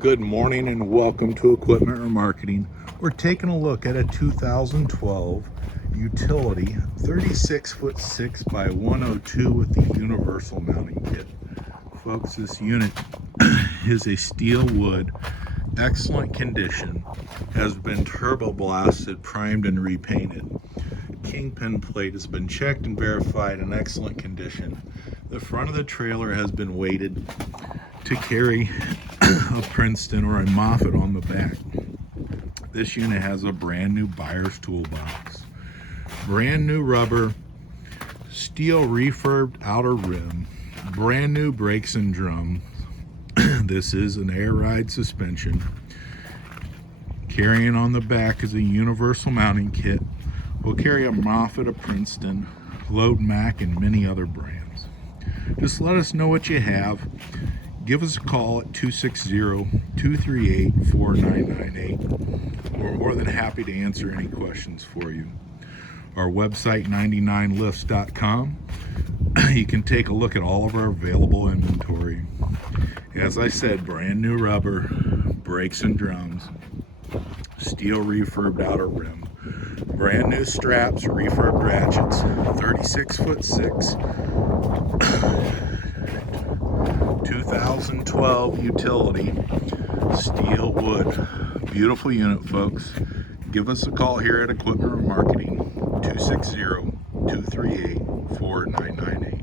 Good morning and welcome to Equipment Remarketing. We're taking a look at a 2012 utility 36'6" by 102 with the universal mounting kit. Folks, this unit is a steel wood, excellent condition, has been turbo blasted, primed and repainted. Kingpin plate has been checked and verified in excellent condition. The front of the trailer has been weighted to carry a Princeton or a Moffett on the back. This unit has a brand new buyer's toolbox, brand new rubber, steel refurbed outer rim, brand new brakes and drums. This is an air ride suspension. Carrying on the back is a universal mounting kit. We'll carry a Moffett, a Princeton, Load Mac, and many other brands. Just let us know what you have. Give us a call at 260-238-4998. We're more than happy to answer any questions for you. Our website, 99lifts.com. You can take a look at all of our available inventory. As I said, brand new rubber, brakes and drums, steel refurbed outer rim, brand new straps, refurbed ratchets, 36'6". 2012 utility, steel wood, beautiful unit, folks. Give us a call here at Equipment Remarketing, 260-238-4998.